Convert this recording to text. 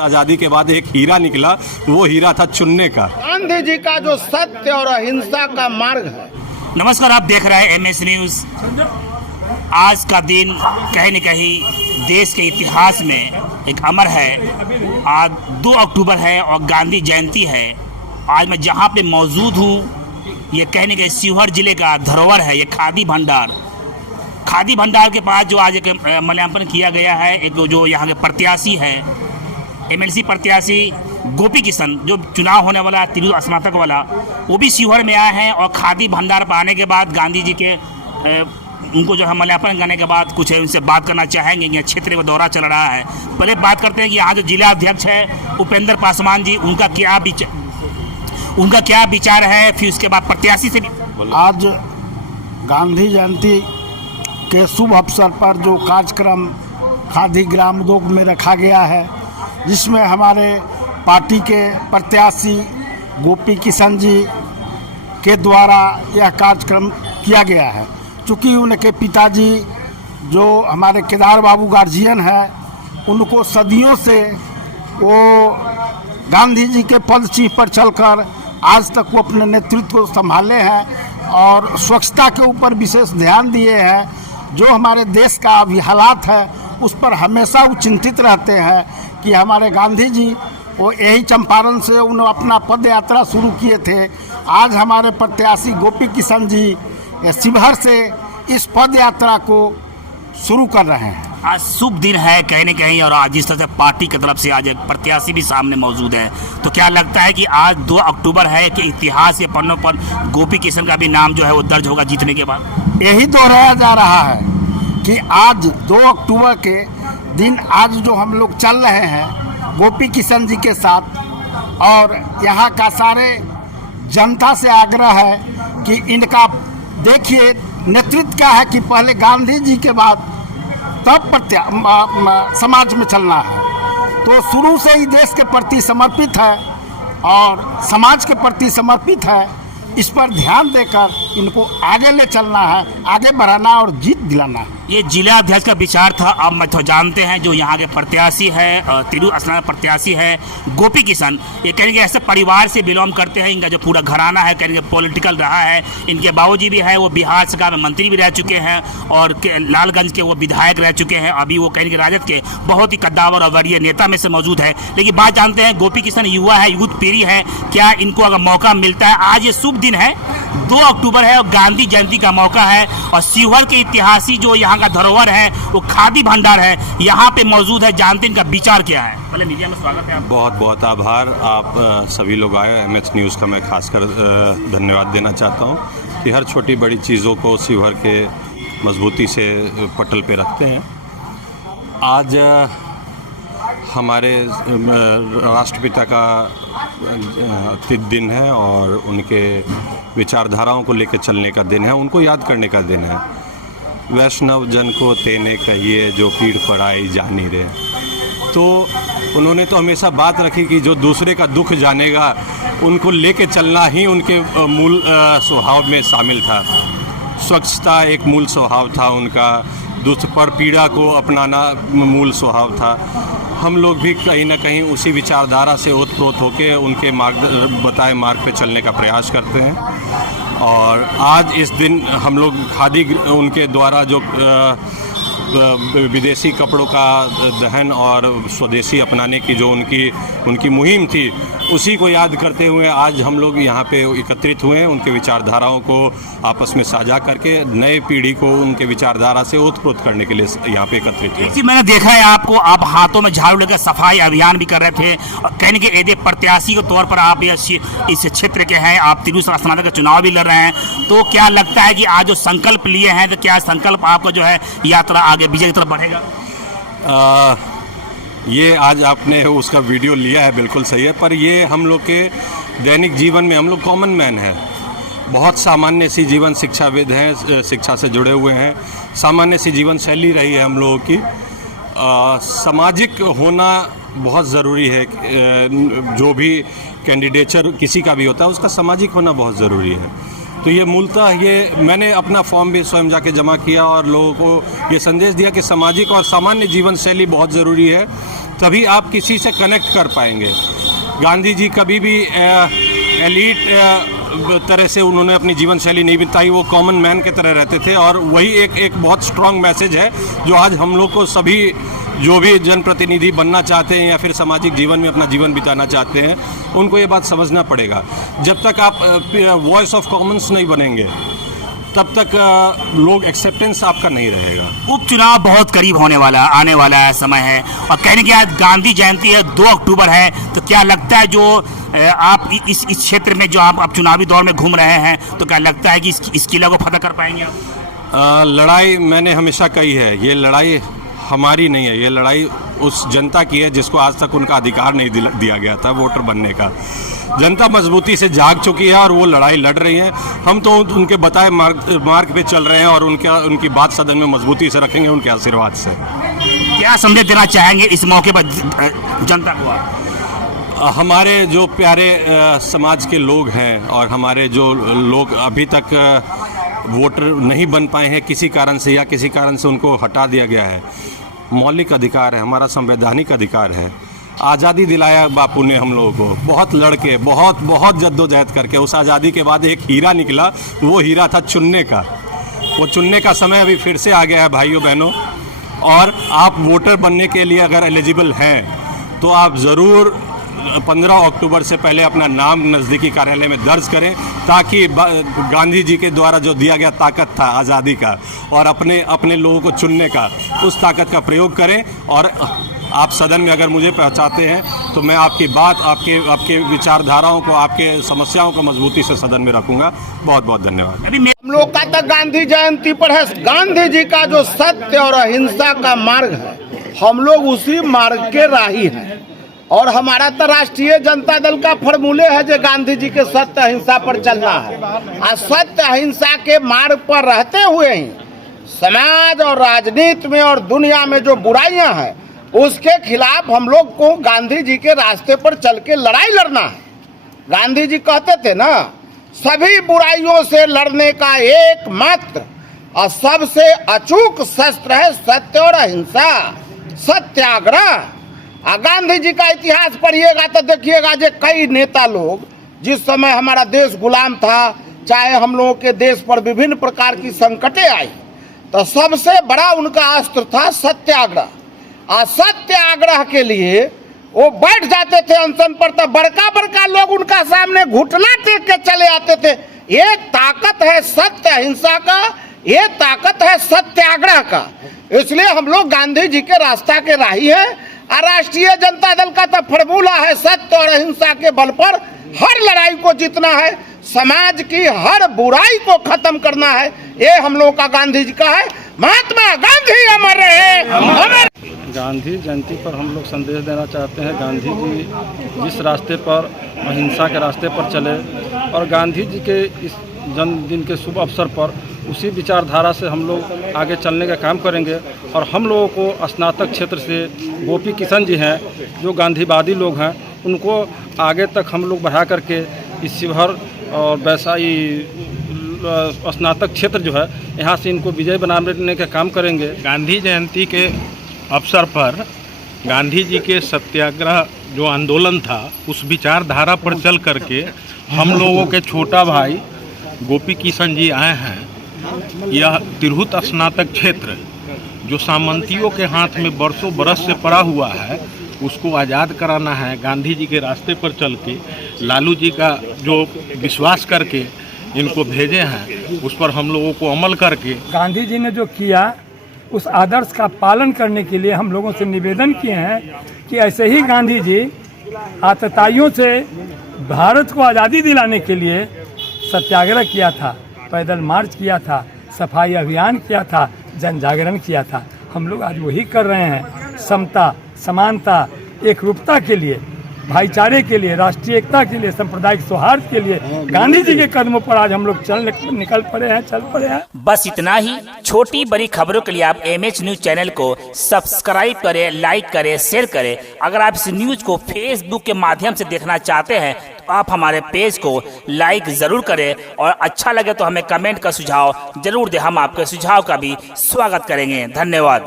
आजादी के बाद एक हीरा निकला, वो हीरा था चुनने का। गांधी जी का जो सत्य और अहिंसा का मार्ग है। नमस्कार, आप देख रहे हैं MS न्यूज़। आज का दिन कहीं न कहीं देश के इतिहास में एक अमर है। आज 2 अक्टूबर है और गांधी जयंती है। आज मैं जहां पे मौजूद हूं, ये कहीं न कहीं शिवहर जिले का धरोहर है। ये खादी भंडार के पास जो आज एक मूल्यांकन किया गया है, एक जो यहाँ के प्रत्याशी है, MLC प्रत्याशी गोपी किशन, जो चुनाव होने वाला है तिरु स्नातक वाला, वो भी शिवहर में आए हैं। और खादी भंडार पर आने के बाद गांधी जी के उनको जो है मूल्यांकन करने के बाद कुछ है उनसे बात करना चाहेंगे। यहाँ क्षेत्र में दौरा चल रहा है। पहले बात करते हैं कि यहाँ जो जिला अध्यक्ष है उपेंद्र पासवान जी, उनका क्या विचार है, फिर उसके बाद प्रत्याशी से भी। आज गांधी जयंती के शुभ अवसर पर जो कार्यक्रम खादी ग्राम उद्योग में रखा गया है, जिसमें हमारे पार्टी के प्रत्याशी गोपी किशन जी के द्वारा यह कार्यक्रम किया गया है। चूँकि उनके पिताजी जो हमारे केदार बाबू गार्जियन है, उनको सदियों से वो गांधी जी के पद चिन्ह पर चलकर आज तक वो अपने नेतृत्व को संभाले हैं और स्वच्छता के ऊपर विशेष ध्यान दिए हैं। जो हमारे देश का अभी हालात है उस पर हमेशा वो चिंतित रहते हैं कि हमारे गांधी जी वो यही चंपारण से उन्होंने अपना पद यात्रा शुरू किए थे। आज हमारे प्रत्याशी गोपी किशन जी शिवहर से इस पद यात्रा को शुरू कर रहे हैं। आज शुभ दिन है कहीं न कहीं, और आज जिस तरह से पार्टी की तरफ से आज एक प्रत्याशी भी सामने मौजूद है, तो क्या लगता है कि आज 2 अक्टूबर है कि इतिहास के पन्नों पर गोपी किशन का भी नाम जो है वो दर्ज होगा जीतने के बाद? यही दोहराया जा रहा है कि आज 2 अक्टूबर के दिन आज जो हम लोग चल रहे हैं गोपी किशन जी के साथ, और यहाँ का सारे जनता से आग्रह है कि इनका देखिए नेतृत्व क्या है कि पहले गांधी जी के बाद तब समाज में चलना है। तो शुरू से ही देश के प्रति समर्पित है और समाज के प्रति समर्पित है। इस पर ध्यान देकर इनको आगे ले चलना है, आगे बढ़ाना और जीत दिलाना है। ये जिला अध्यक्ष का विचार था। अब मैं तो जानते हैं जो यहाँ के प्रत्याशी है, तिरु स्नातक प्रत्याशी है गोपी किशन, ये कहेंगे ऐसे परिवार से बिलोंग करते हैं। इनका जो पूरा घराना है कहेंगे पॉलिटिकल रहा है। इनके बाबूजी भी है, वो बिहार सरकार में मंत्री भी रह चुके हैं और लालगंज के वो विधायक रह चुके हैं। अभी वो कहेंगे राजद के बहुत ही कद्दावर और वरीय नेता में से मौजूद है। लेकिन बात जानते हैं, गोपी किशन युवा है, यूथ पीढ़ी है, क्या इनको अगर मौका मिलता है? आज ये शुभ दिन है, 2 अक्टूबर है और गांधी जयंती का मौका है। और शिवहर के इतिहासी जो यहाँ का धरोहर है वो खादी भंडार है, यहाँ पे मौजूद है। जानते हैं इनका विचार क्या है? पहले मीडिया में स्वागत है। बहुत बहुत आभार, आप सभी लोग आए। MS न्यूज़ का मैं खासकर धन्यवाद देना चाहता हूँ कि हर छोटी बड़ी चीज़ों को शिवहर के मजबूती से पटल पे रखते हैं। आज हमारे राष्ट्रपिता का दिन है और उनके विचारधाराओं को लेकर चलने का दिन है, उनको याद करने का दिन है। वैष्णव जन को तेने कहिए, जो पीड़ पड़ाई जानी रे। तो उन्होंने तो हमेशा बात रखी कि जो दूसरे का दुख जानेगा उनको लेके चलना ही उनके मूल स्वभाव में शामिल था। स्वच्छता एक मूल स्वभाव था उनका, दूसरे पर पीड़ा को अपनाना मूल स्वभाव था। हम लोग भी कहीं ना कहीं उसी विचारधारा से ओतप्रोत होकर उनके बताए मार्ग पे चलने का प्रयास करते हैं। और आज इस दिन हम लोग खादी उनके द्वारा जो विदेशी कपड़ों का दहन और स्वदेशी अपनाने की जो उनकी मुहिम थी, उसी को याद करते हुए आज हम लोग यहाँ पे एकत्रित हुए हैं। उनके विचारधाराओं को आपस में साझा करके नए पीढ़ी को उनके विचारधारा से ओतप्रोत करने के लिए यहाँ पे एकत्रित हुए। जी, मैंने देखा है आपको, आप हाथों में झाड़ू लेकर सफाई अभियान भी कर रहे थे और कहने के यदि प्रत्याशी के तौर पर आप इस क्षेत्र के हैं, आप तिरु स्नातक का चुनाव भी लड़ रहे हैं, तो क्या लगता है कि आज जो संकल्प लिए हैं, तो क्या संकल्प आपका जो है यात्रा आगे विजय की तरफ बढ़ेगा? ये आज आपने उसका वीडियो लिया है, बिल्कुल सही है, पर ये हम लोग के दैनिक जीवन में हम लोग कॉमन मैन हैं, बहुत सामान्य सी जीवन शिक्षाविद हैं, शिक्षा से जुड़े हुए हैं, सामान्य सी जीवन शैली रही है हम लोगों की। सामाजिक होना बहुत ज़रूरी है। जो भी कैंडिडेचर किसी का भी होता है उसका सामाजिक होना बहुत ज़रूरी है। तो ये मूलतः ये मैंने अपना फॉर्म भी स्वयं जाके जमा किया और लोगों को ये संदेश दिया कि सामाजिक और सामान्य जीवन शैली बहुत ज़रूरी है, तभी आप किसी से कनेक्ट कर पाएंगे। गांधी जी कभी भी एलीट तरह से उन्होंने अपनी जीवन शैली नहीं बिताई, वो कॉमन मैन की तरह रहते थे। और वही एक बहुत स्ट्रॉन्ग मैसेज है जो आज हम लोग को सभी जो भी जनप्रतिनिधि बनना चाहते हैं या फिर सामाजिक जीवन में अपना जीवन बिताना चाहते हैं, उनको ये बात समझना पड़ेगा। जब तक आप वॉइस ऑफ कॉमन्स नहीं बनेंगे तब तक लोग एक्सेप्टेंस आपका नहीं रहेगा। उपचुनाव बहुत करीब आने वाला है समय है, और कहने की आज गांधी जयंती है, 2 अक्टूबर है, तो क्या लगता है जो आप इस क्षेत्र में जो आप चुनावी दौर में घूम रहे हैं, तो क्या लगता है कि इस किला को फतह कर पाएंगे आप? लड़ाई मैंने हमेशा कही है, ये लड़ाई हमारी नहीं है, ये लड़ाई उस जनता की है जिसको आज तक उनका अधिकार नहीं दिया गया था वोटर बनने का। जनता मजबूती से जाग चुकी है और वो लड़ाई लड़ रही है। हम तो उनके बताए मार्ग पे चल रहे हैं और उनकी बात सदन में मजबूती से रखेंगे उनके आशीर्वाद से। क्या संदेश देना चाहेंगे इस मौके पर जनता को? हमारे जो प्यारे समाज के लोग हैं और हमारे जो लोग अभी तक वोटर नहीं बन पाए हैं किसी कारण से या किसी कारण से उनको हटा दिया गया है, मौलिक अधिकार है, हमारा संवैधानिक अधिकार है। आज़ादी दिलाया बापू ने हम लोगों को, बहुत लड़के बहुत जद्दोजहद करके। उस आज़ादी के बाद एक हीरा निकला, वो हीरा था चुनने का। वो चुनने का समय अभी फिर से आ गया है भाइयों बहनों। और आप वोटर बनने के लिए अगर एलिजिबल हैं तो आप ज़रूर 15 अक्टूबर से पहले अपना नाम नज़दीकी कार्यालय में दर्ज करें, ताकि गांधी जी के द्वारा जो दिया गया ताकत था आज़ादी का और अपने लोगों को चुनने का, उस ताकत का प्रयोग करें। और आप सदन में अगर मुझे पहचानते हैं तो मैं आपकी बात, आपके विचारधाराओं को, आपके समस्याओं को मजबूती से सदन में रखूंगा। बहुत बहुत धन्यवाद। हम लोग का तो गांधी जयंती पर है, गांधी जी का जो सत्य और अहिंसा का मार्ग है, हम लोग उसी मार्ग के राही हैं। और हमारा तो राष्ट्रीय जनता दल का फॉर्मूले है जो गांधी जी के सत्य अहिंसा पर चलना है। और सत्य अहिंसा के मार्ग पर रहते हुए ही समाज और राजनीति में और दुनिया में जो बुराइयां हैं उसके खिलाफ हम लोग को गांधी जी के रास्ते पर चल के लड़ाई लड़ना है। गांधी जी कहते थे ना, सभी बुराइयों से लड़ने का एकमात्र और सबसे अचूक शस्त्र है सत्य और अहिंसा, सत्याग्रह। गांधी जी का इतिहास पढ़िएगा तो देखिएगा जो कई नेता लोग, जिस समय हमारा देश गुलाम था, चाहे हम लोगों के देश पर विभिन्न प्रकार की संकटें आई, तो सबसे बड़ा उनका अस्त्र था सत्याग्रह। और सत्याग्रह के लिए वो बैठ जाते थे अनशन पर, तो बड़का लोग उनका सामने घुटना टेक के चले आते थे। ये ताकत है सत्य अहिंसा का, ये ताकत है सत्याग्रह का। इसलिए हम लोग गांधी जी के रास्ता के राही हैं। और राष्ट्रीय जनता दल का तो फॉर्मूला है, सत्य और अहिंसा के बल पर हर लड़ाई को जीतना है, समाज की हर बुराई को खत्म करना है। ये हम लोगों का गांधी जी का है। महात्मा गांधी अमर रहे। गांधी जयंती पर हम लोग संदेश देना चाहते हैं, गांधी जी जिस रास्ते पर अहिंसा के रास्ते पर चले और गांधी जी के इस जन्मदिन के शुभ अवसर पर उसी विचारधारा से हम लोग आगे चलने का काम करेंगे। और हम लोगों को स्नातक क्षेत्र से गोपी किशन जी हैं जो गांधीवादी लोग हैं, उनको आगे तक हम लोग बढ़ा करके इस शिवहर और वैशाली स्नातक क्षेत्र जो है यहाँ से इनको विजय बनाने का काम करेंगे। गांधी जयंती के अवसर पर गांधी जी के सत्याग्रह जो आंदोलन था उस विचारधारा पर चल करके हम लोगों के छोटा भाई गोपी किशन जी आए हैं। यह तिरहुत स्नातक क्षेत्र जो सामंतियों के हाथ में बरसों बरस से पड़ा हुआ है उसको आज़ाद कराना है। गांधी जी के रास्ते पर चल के लालू जी का जो विश्वास करके इनको भेजे हैं उस पर हम लोगों को अमल करके गांधी जी ने जो किया उस आदर्श का पालन करने के लिए हम लोगों से निवेदन किए हैं कि ऐसे ही गांधी जी आतताइयों से भारत को आज़ादी दिलाने के लिए सत्याग्रह किया था, पैदल मार्च किया था, सफाई अभियान किया था, जन जागरण किया था। हम लोग आज वही कर रहे हैं। समता, समानता, एकरूपता के लिए, भाईचारे के लिए, राष्ट्रीय एकता के लिए, सांप्रदायिक सौहार्द के लिए गांधी जी के कदमों पर आज हम लोग चल पड़े हैं। बस इतना ही। छोटी बड़ी खबरों के लिए आप MH न्यूज चैनल को सब्सक्राइब करें, लाइक करें, शेयर करें। अगर आप इस न्यूज को फेसबुक के माध्यम से देखना चाहते हैं तो तो आप हमारे पेज को लाइक ज़रूर करें और अच्छा लगे तो हमें कमेंट का सुझाव जरूर दें। हम आपके सुझाव का भी स्वागत करेंगे। धन्यवाद।